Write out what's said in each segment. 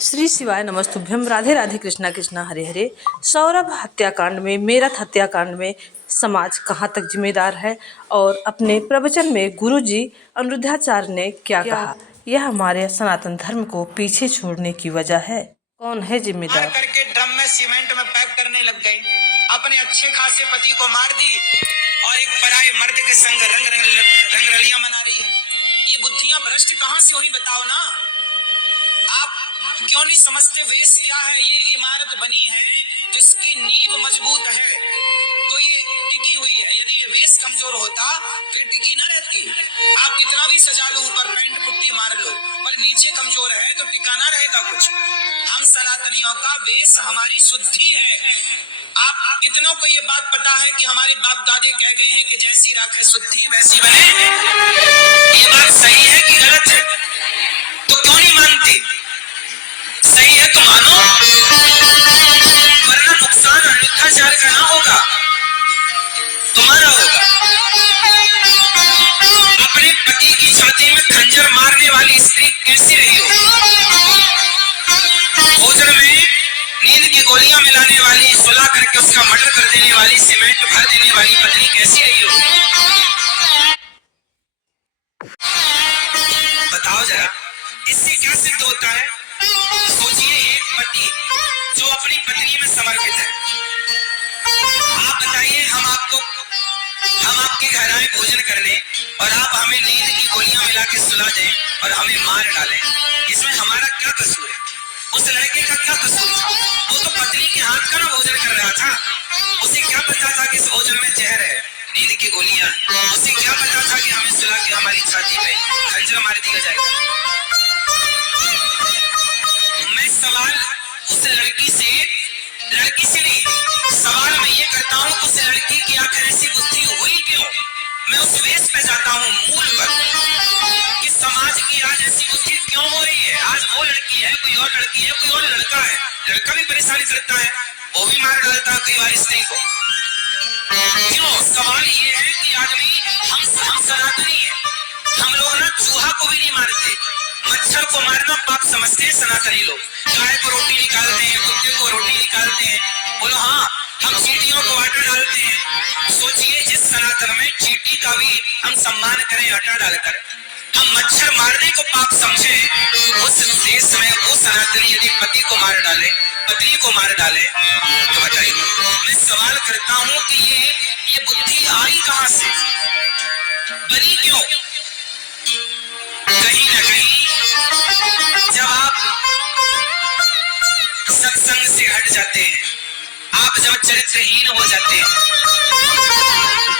श्री शिवाय नमस्तुभ्यम। राधे राधे, कृष्णा कृष्णा हरे हरे। सौरभ हत्याकांड में, मेरठ हत्याकांड में समाज कहाँ तक जिम्मेदार है और अपने प्रवचन में गुरुजी अनिरुद्धाचार्य ने क्या कहा, यह हमारे सनातन धर्म को पीछे छोड़ने की वजह है। कौन है जिम्मेदार? करके ड्रम में सीमेंट में पैक करने लग गई, अपने अच्छे खासे पति को मार दी और एक पराये मर्द के संग रंगरलियां मना रही है। ये बुद्धियां भ्रष्ट कहां से हुई बताओ ना। आप क्यों नहीं समझते वेश क्या है? ये इमारत बनी है जिसकी नींव मजबूत है तो ये टिकी हुई है। यदि ये वेश कमजोर होता फिर टिकी ना रहती। आप कितना भी सजा लो, ऊपर पेंट पुट्टी मार लो, पर नीचे कमजोर है तो टिका ना रहेगा कुछ। हम सनातनियों का वेश हमारी शुद्धि है। आप कितनों को ये बात पता है कि हमारे बाप दादे कह गए हैं कि जैसी राखे शुद्धि वैसी बने? ये बात सही है कि गलत है? तो क्यों नहीं मानते? सही है तो मानो, वरना नुकसान अनिरुद्धाचार्य का ना होगा, तुम्हारा होगा। अपने पति की छाती में खंजर मारने वाली स्त्री कैसी रही हो? भोजन में नींद की गोलियां मिलाने वाली, सुला करके उसका मर्डर कर देने वाली, सीमेंट भर देने वाली पत्नी कैसी रही हो? बताओ जरा, इससे क्या सिद्ध होता है? सोचिए, एक पति जो अपनी पत्नी में समर्पित है। आप बताइए, हम आपके घर आए भोजन करने और आप हमें नींद की गोलियां मिला के सुला दें और हमें मार डालें, इसमें हमारा क्या कसूर है? उस लड़के का क्या कसूर था? वो तो पत्नी के हाथ का ना भोजन कर रहा था। उसे क्या पता था कि इस भोजन में जहर है, नींद की गोलियां? उसे क्या पता था कि हमें सुला के हमारी छाती पे खंजर मार दिया जाएगा? मैं सवाल उस लड़की से नहीं, सवाल मैं ये करता हूँ उस लड़की की आखिर ऐसी बुद्धि हुई क्यों? मैं उस वेश पे जाता हूँ मूल पर कि समाज की आज ऐसी बुद्धि क्यों हो रही है। आज वो लड़की है, कोई और लड़की है, कोई और लड़का है, लड़का भी परेशानी करता है, वो भी मार डालता है कई बार स्त्री को। क्यों? सवाल ये है कि आदमी हम सनातनी है, हम लोग ना चूहा को भी नहीं मारते, मच्छर को मारना पाप समझते हैं सनातनी लोग। गाय को रोटी निकालते हैं, कुत्ते को रोटी निकालते हैं, बोलो हाँ, हम चींटियों को आटा डालते हैं। सोचिए, जिस सनातन में चींटी का भी हम सम्मान करें आटा डालकर, हम मच्छर मारने को पाप समझे, उस देश में वो सनातनी यदि पति को मार डाले, पत्नी को मार डाले, तो बताइए। मैं सवाल करता हूँ कि ये बुद्धि आई कहां से, बनी क्यों? कहीं ना कहीं जब आप सत्संग से हट जाते हैं, आप जब चरित्रहीन हो जाते हैं,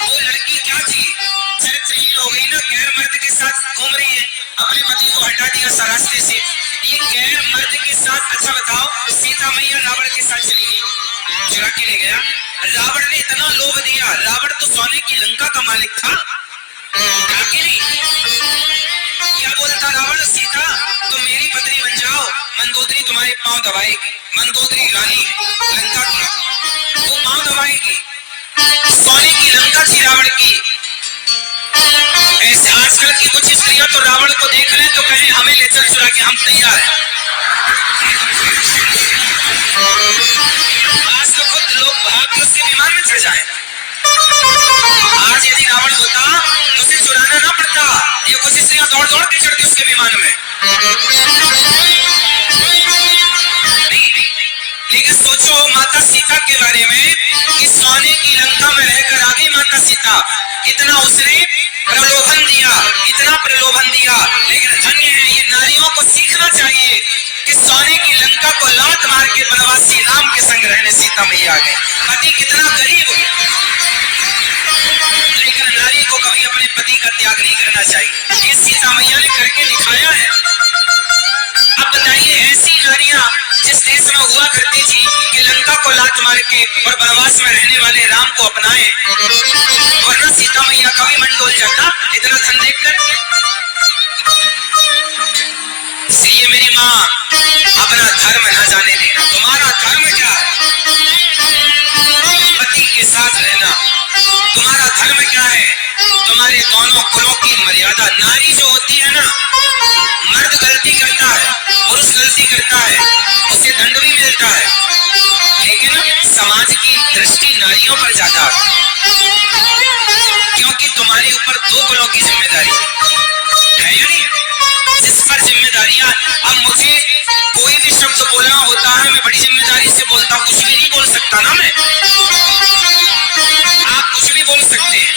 वो लड़की क्या थी? चरित्रहीन हो गई ना, गैर मर्द के साथ घूम रही है, अपने पति को हटा दिया रास्ते से, ये गैर मर्द के साथ। अच्छा बताओ, सीता मैया रावण के साथ चली गई, चुरा के ले गया, रावण ने इतना लोभ दिया, रावण तो सोने की लंका का मालिक था, नहीं? क्या बोलता रावण? सीता तुम मेरी पत्नी बन जाओ, मंदोदरी तुम्हारे पांव दबाएगी, मंदोदरी रानी लंका की, वो पांव दबाएगी। सोने की लंका थी रावण की। ऐसे आजकल की कुछ स्त्रियां तो रावण को देख लें तो कहें हमें ले चल चुरा के, हम तैयार हैं। आज तो खुद लोग भाग के उसके विमान में चढ़ जाए। आज यदि रावण होता तो उसे चुराना ना पड़ता, ये कुछ स्त्रियां दौड़ दौड़ के चढ़ती उसके विमान में। लेकिन सोचो माता सीता के बारे में कि सोने की लंका में रहकर आ गई माता सीता, इतना उसने प्रलोभन दिया, इतना प्रलोभन दिया। लेकिन धन्य है, ये नारियों को सीखना चाहिए कि सोने की लंका को लात मार के बनवासी राम के संग रहने सीता मैया आ गए। पति कितना गरीब हो, लेकिन नारी को कभी अपने पति का त्याग नहीं करना चाहिए, ये सीता मैया ने करके दिखाया है। अब बताइए, ऐसी नारियां जिस देश में हुआ करती थी कि लंका को लात मार के और वनवास में रहने वाले राम को अपनाए, वरना सीता मैया का भी मन डोल जाता इतना धन देखकर। इसलिए मेरी माँ, अपना धर्म न जाने देना। तुम्हारा धर्म क्या है? पति के साथ रहना। तुम्हारा धर्म क्या है? तुम्हारे दोनों कुलों की मर्यादा। नारी जो होती है ना, मर्द गलती करता है, पुरुष गलती करता है, उसे दंड भी मिलता है, लेकिन समाज की दृष्टि नारियों पर ज्यादा है, क्योंकि तुम्हारे ऊपर दो कुलों की जिम्मेदारी है या नहीं? जिस पर जिम्मेदारियां, अब मुझे कोई भी शब्द बोलना होता है, मैं बड़ी जिम्मेदारी से बोलता हूँ, कुछ भी नहीं बोल सकता ना मैं। आप कुछ भी बोल सकते हैं,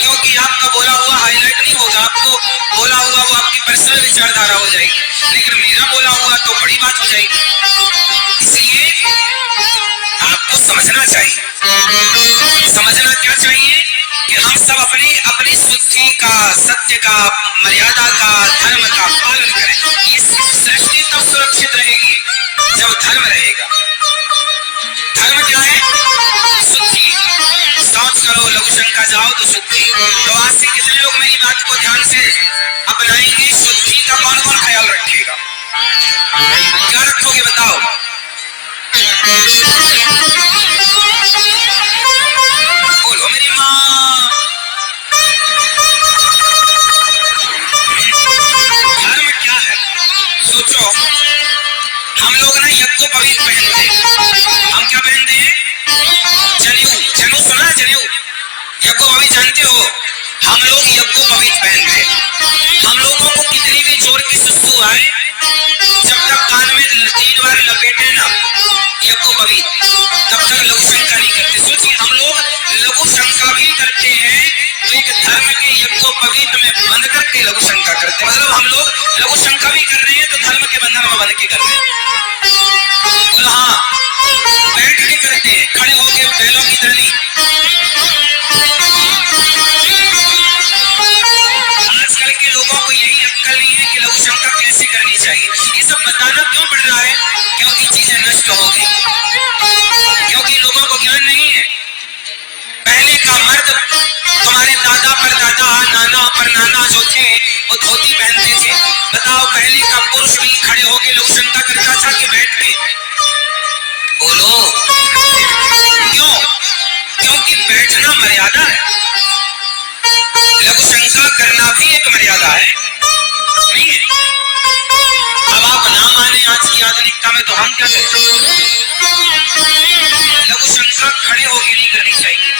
क्योंकि आपका बोला हुआ हाईलाइट नहीं होगा, आपको बोला हुआ वो आपकी पर्सनल विचारधारा हो जाएगी, लेकिन मेरा बोला हुआ तो बड़ी बात हो जाएगी। इसलिए आपको समझना चाहिए। समझना क्या चाहिए कि हम सब अपनी अपनी शुद्धि का, सत्य का, मर्यादा का, धर्म का पालन करें। ये सृष्टि तब सुरक्षित रहेगी जब धर्म रहेगा। धर्म क्या है? शुद्धि। शौच करो, लघु शंका जाओ तो शुद्धि। तो आज से कितने लोग मेरी बात को ध्यान से अपनाएंगे? शुद्धि का कौन कौन ख्याल रखेगा? क्या रखोगे बताओ? बोलो मेरी माँ। धर्म क्या है? सोचो, हम लोग ना यज्ञोपवीत पहनते हैं। हम क्या पहनते हैं? जनेऊ। जनेऊ सुना है? जनेऊ, यज्ञोपवीत जानते हो? हम लोग यज्ञोपवीत पहनते हैं। हम लोगों को कितनी भी जोर की सुस्तु आए, जब तक कान में 3 बार लपेटे ना यज्ञोपवीत, तब तक लघु शंका नहीं करते। सोचिए, हम लोग लघु शंका भी करते हैं तो एक धर्म के यज्ञोपवीत में बंध करके लघु शंका करते हैं। मतलब हम लोग लघु शंका भी कर रहे हैं तो धर्म के बंधन में बंध के कर रहे हैं। बोलो हाँ। बैठ के करते हैं, खड़े होके बैलों की तरह नहीं। आजकल के लोगों को यही अक्कल नहीं है कि लघु शंका कैसे करनी चाहिए। ये सब बताना क्यों पड़ रहा है? क्योंकि चीजें नष्ट हो गई, क्योंकि लोगों को ज्ञान नहीं है। पहले का मर्द, तुम्हारे दादा परदादा, नाना परनाना जो थे, वो धोती पहनते थे। बताओ, पहले का पुरुष भी खड़े होके लघु शंका करता था कि बैठ के? बोलो क्यों? क्योंकि बैठना मर्यादा है, लघु शंका करना भी एक मर्यादा है, नहीं है? अब आप ना माने आज की आधुनिकता में, तो हम क्या करते हैं? लघु शंका खड़े होके नहीं करनी चाहिए।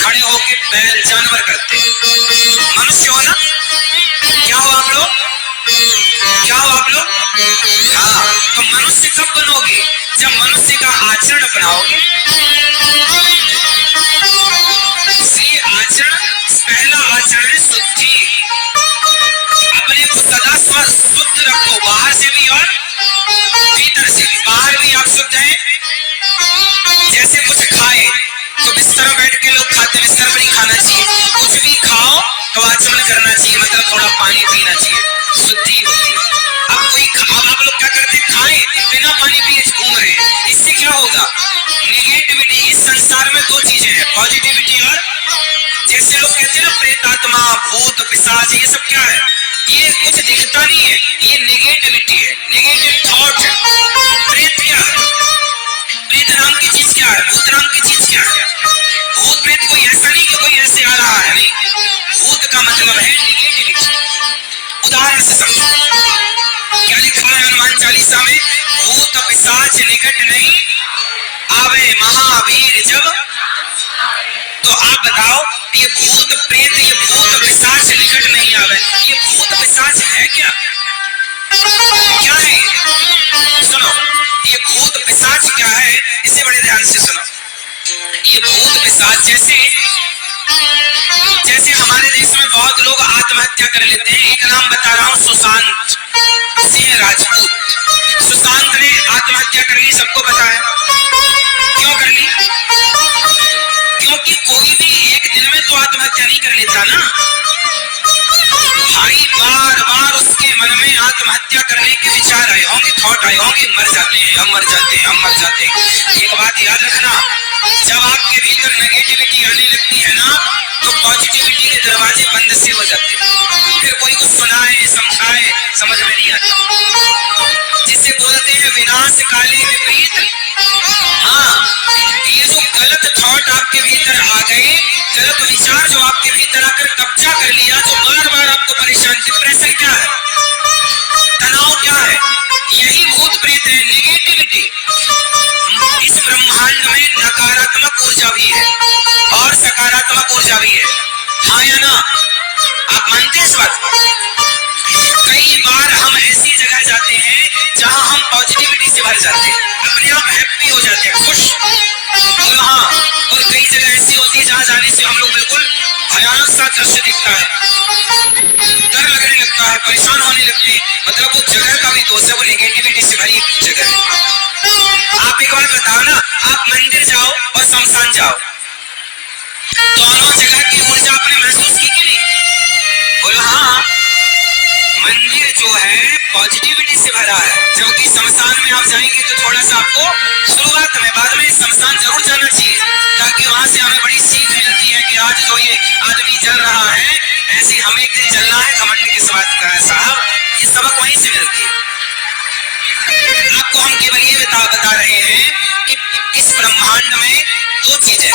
खड़े होके बैल जानवर करते हैं। मनुष्य हो ना? क्या हो आप लोग? क्या हो आप लोग? हाँ, तो मनुष्य कब बनोगे? जब मनुष्य का आचरण अपनाओगे। इसलिए आचरण, पहला आचरण है शुद्धि। अपने को सदा शुद्ध रखो, बाहर से भी और भीतर से भी। बाहर भी आप शुद्ध हैं। जैसे कुछ खाए तो बिस्तर में बैठ के लोग खाते, बिस्तर पर नहीं खाना चाहिए। कुछ भी खाओ तो आचमन करना चाहिए, मतलब थोड़ा पानी पीना चाहिए, शुद्धि होती है। अब आप लोग क्या करते हैं? खाएं बिना पानी पिए घूम रहे हैं। इससे क्या होगा? निगेटिविटी। इस संसार में दो चीजें हैं, पॉजिटिविटी और, जैसे लोग कहते हैं ना प्रेतात्मा, भूत, पिशाच, ये सब क्या है? ये कुछ दिखता नहीं है, ये नेगेटिविटी है, नेगेटिव थॉट है। प्रेत क्या है? प्रेत नाम की चीज क्या है? भूत नाम की चीज क्या है? भूत प्रेत कोई ऐसा नहीं कि कोई ऐसे आ रहा है, नहीं। भूत का मतलब है नेगेटिविटी। उदाहरण से समझो, क्या लिखा है हनुमान चालीसा में? भूत पिशाच निकट नहीं आवे, महावीर जब। तो आप बताओ, ये भूत प्रेत, ये भूत पिशाच निकट नहीं आवे, ये भूत पिशाच है क्या? क्या है? सुनो, ये भूत पिशाच क्या है, इसे बड़े ध्यान से सुनो। ये भूत पिशाच जैसे हमारे देश में बहुत लोग आत्महत्या कर लेते हैं। एक नाम बता रहा हूँ, सुशांत सिंह राजपूत। सुशांत ने आत्महत्या कर ली, सबको पता है। क्यों कर ली? क्योंकि कोई भी एक दिन में तो आत्महत्या नहीं कर लेता ना भाई। बार बार उसके मन में आत्महत्या करने के विचार आए होंगे, थॉट आए होंगे, मर जाते हैं हम, मर जाते हैं हम, मर जाते हैं। एक बात याद रखना, जब आपके भीतर नेगेटिविटी आने लगती है ना, तो पॉजिटिविटी के दरवाजे बंद से हो जाते हैं। फिर कोई कुछ सुनाए, समझाए, समझ में नहीं आता। जिसे बोलते हैं विनाश काले विपरीत। हाँ, ये जो गलत थॉट थॉट आपके भीतर आ गए, गलत विचार जो आपके भीतर आकर कब्जा कर लिया, जो बार बार आपको परेशान, डिप्रेशन क्या है, तनाव क्या है, यही भूत प्रेत है, नेगेटिविटी। इस ब्रह्मांड में नकारात्मक ऊर्जा भी है और सकारात्मक ऊर्जा भी है, हाँ या ना? आप मानते हैं इस बात को? कई बार हम ऐसी जगह जाते हैं जहां हम पॉजिटिविटी से भर जाते हैं, अपने आप हैप्पी हो जाते हैं, खुश। और हाँ, और कई जगह ऐसी होती है जहां जाने से हम लोग बिल्कुल भयानक सा दृश्य दिखता है, डर लगने लगता है, परेशान होने लगते हैं। मतलब वो जगह का भी दोष है, वो नेगेटिविटी से भरी जगह है। आप एक बार बताओ ना, आप मंदिर जाओ और शमशान जाओ, दोनों जगह की ऊर्जा आपने महसूस की कि नहीं? बोलो हाँ। मंदिर जो है पॉजिटिविटी से भरा है, जबकि शमशान में आप जाएंगे तो थोड़ा सा आपको शुरुआत में, बाद में शमशान जरूर जाना चाहिए, ताकि वहां से हमें बड़ी सीख मिलती है कि आज जो ये आदमी जल रहा है, ऐसे हमें एक दिन जलना है घमंड के साहब। ये सबक वहीं से मिलती है। आपको हम केवल ये बता रहे हैं कि इस ब्रह्मांड में दो चीजें,